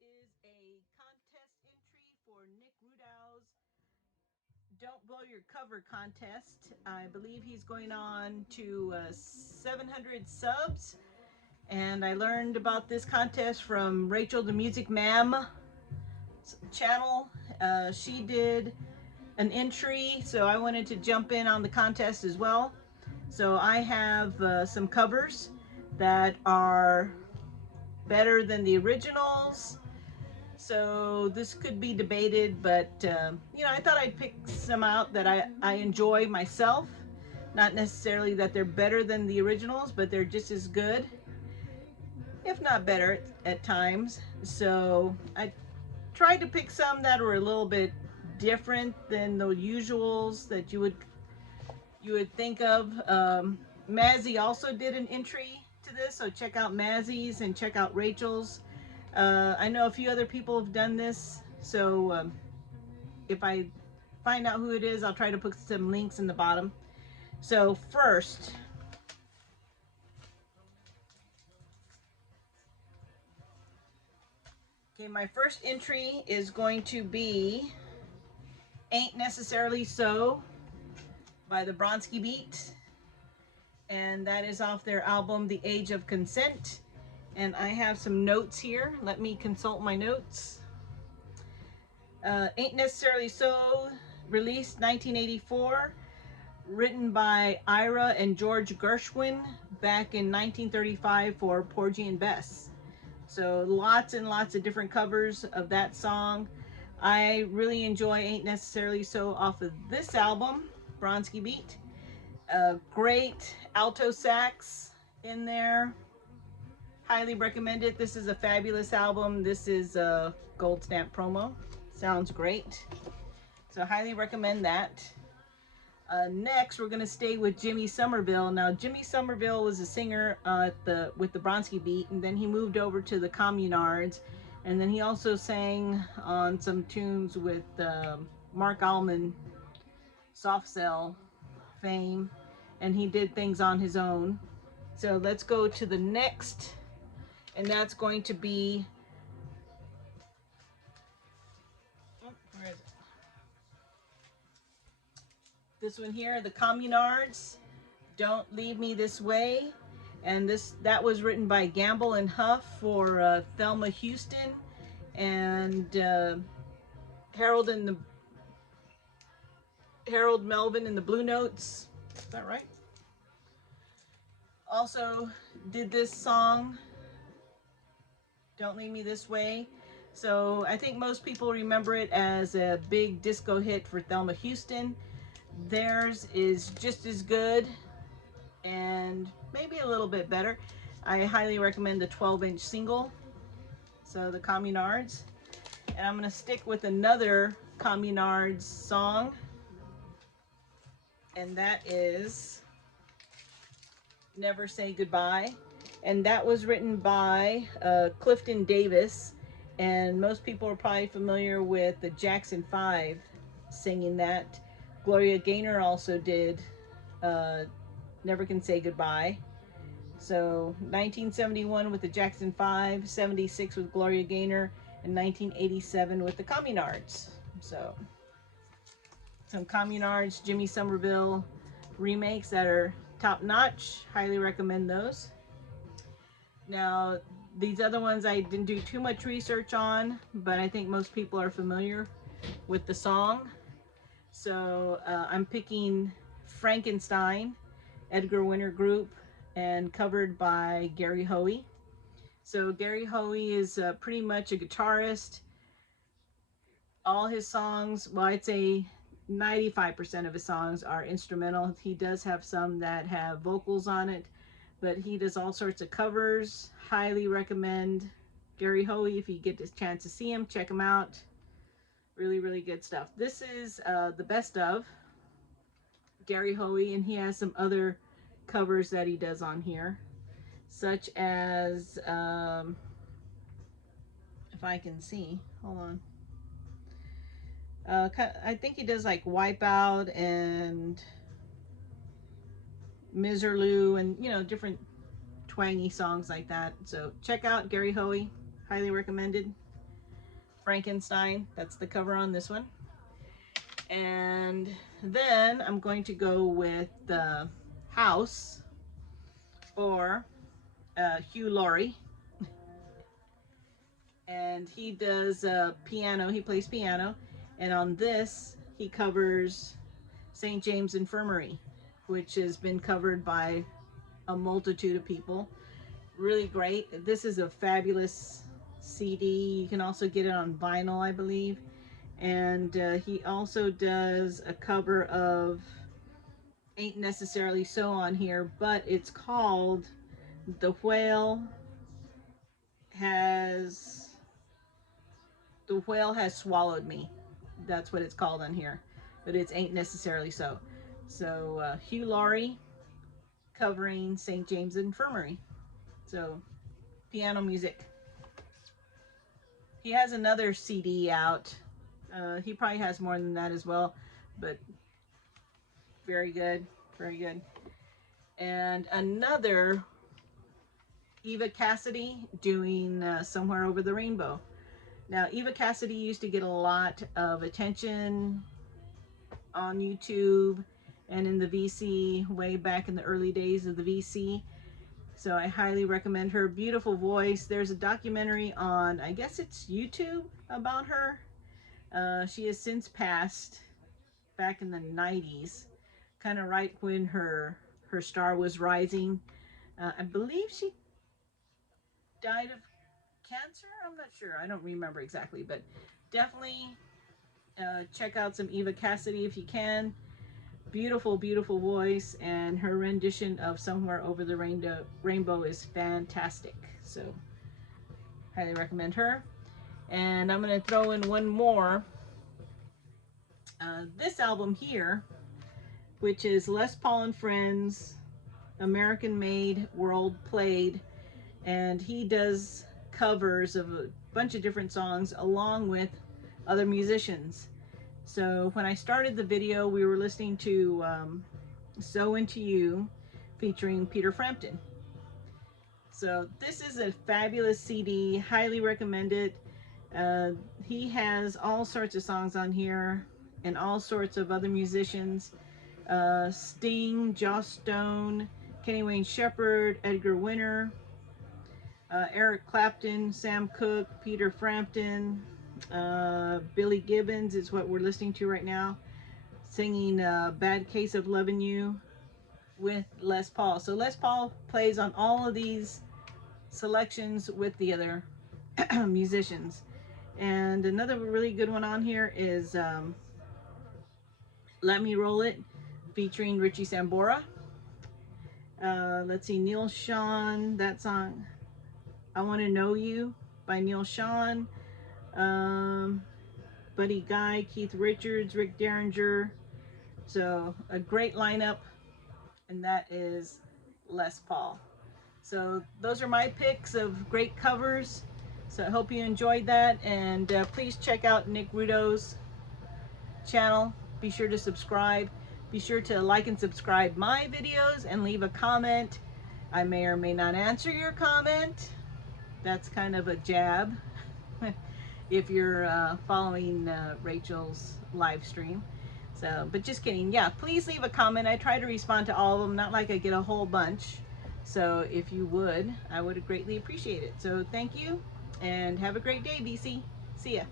is a contest entry for Nick Rudow's Don't Blow Your Cover contest. I believe he's going on to 700 subs. And I learned about this contest from Rachel the Music Ma'am channel. She did an entry, so I wanted to jump in on the contest as well. So I have some covers that are better than the originals. So this could be debated, but you know, I thought I'd pick some out that I enjoy myself. Not necessarily that they're better than the originals, but they're just as good, if not better at times. So I tried to pick some that were a little bit different than the usuals that you would think of. Mazzy also did an entry to this, so check out Mazzy's and check out Rachel's. I know a few other people have done this, so if I find out who it is, I'll try to put some links in the bottom. So first, okay, my first entry is going to be Ain't Necessarily So by the Bronski Beat. And that is off their album, The Age of Consent. And I have some notes here. Let me consult my notes. Ain't Necessarily So, released 1984, written by Ira and George Gershwin back in 1935 for Porgy and Bess. So lots and lots of different covers of that song. I really enjoy Ain't Necessarily So off of this album, Bronski Beat. Great alto sax in there. Highly recommend it. This is a fabulous album. This is a gold stamp promo. Sounds great. So highly recommend that. Next, we're going to stay with Jimmy Somerville. Now, Jimmy Somerville was a singer with the Bronski Beat, and then he moved over to the Communards, and then he also sang on some tunes with Mark Almond, Soft Cell fame, and he did things on his own. So let's go to the next, and that's going to be, oh, where is it? This one here, the Communards, Don't Leave Me This Way. And that was written by Gamble and Huff for Thelma Houston and Harold Melvin and the Blue Notes. Is that right? Also did this song, Don't Leave Me This Way. So I think most people remember it as a big disco hit for Thelma Houston. Theirs is just as good and maybe a little bit better. I highly recommend the 12-inch single, so the Communards. And I'm going to stick with another Communards song, and that is Never Say Goodbye. And that was written by Clifton Davis, and most people are probably familiar with the Jackson 5 singing that. Gloria Gaynor also did Never Can Say Goodbye. So 1971 with the Jackson 5, 76 with Gloria Gaynor, and 1987 with the Communards. So some Communards, Jimmy Somerville remakes that are top notch. Highly recommend those. Now, these other ones I didn't do too much research on, but I think most people are familiar with the song. So I'm picking Frankenstein, Edgar Winter Group, and covered by Gary Hoey. So Gary Hoey is pretty much a guitarist. All his songs, well, I'd say 95% of his songs are instrumental. He does have some that have vocals on it, but he does all sorts of covers. Highly recommend Gary Hoey. If you get this chance to see him, check him out. Really, really good stuff. This is the best of Gary Hoey, and he has some other covers that he does on here, such as if I can see, hold on. I think he does like Wipeout and Miserlou and, you know, different twangy songs like that. So check out Gary Hoey, highly recommended. Frankenstein. That's the cover on this one. And then I'm going to go with the House for Hugh Laurie. And he does piano. He plays piano. And on this, he covers St. James Infirmary, which has been covered by a multitude of people. Really great. This is a fabulous CD. You can also get it on vinyl, I believe. And he also does a cover of Ain't Necessarily So on here, but it's called The Whale Has Swallowed Me. That's what it's called on here, but it's Ain't Necessarily So. So Hugh Laurie covering St. James Infirmary. So piano music. He has another CD out. He probably has more than that as well, but very good, very good. And another Eva Cassidy doing Somewhere Over the Rainbow. Now, Eva Cassidy used to get a lot of attention on YouTube and in the VC way back in the early days of the VC. So I highly recommend her. Beautiful voice. There's a documentary on, I guess it's YouTube, about her. She has since passed back in the 90s, kind of right when her star was rising. I believe she died of cancer. I'm not sure. I don't remember exactly, but definitely check out some Eva Cassidy if you can. Beautiful, beautiful voice, and her rendition of Somewhere Over the Rainbow is fantastic. So highly recommend her. And I'm going to throw in one more. This album here, which is Les Paul and Friends, American Made, World Played, and he does covers of a bunch of different songs along with other musicians. So when I started the video, we were listening to So Into You featuring Peter Frampton. So this is a fabulous CD, highly recommend it. He has all sorts of songs on here and all sorts of other musicians. Sting, Joss Stone, Kenny Wayne Shepherd, Edgar Winter, Eric Clapton, Sam Cooke, Peter Frampton, Billy Gibbons is what we're listening to right now, singing Bad Case of Lovin' You with Les Paul. So Les Paul plays on all of these selections with the other musicians. And another really good one on here is Let Me Roll It featuring Richie Sambora. Let's see, Neil Sean, that song I Want to Know You by Neil Sean, Buddy Guy, Keith Richards, Rick Derringer. So a great lineup, and that is Les Paul. So those are my picks of great covers. So I hope you enjoyed that, and please check out Nick Rudow's channel. Be sure to subscribe. Be sure to like and subscribe my videos and leave a comment. I may or may not answer your comment. That's kind of a jab if you're following Rachel's live stream. So, but just kidding. Yeah, please leave a comment. I try to respond to all of them, not like I get a whole bunch. So if you would, I would greatly appreciate it. So thank you, and have a great day, BC. See ya.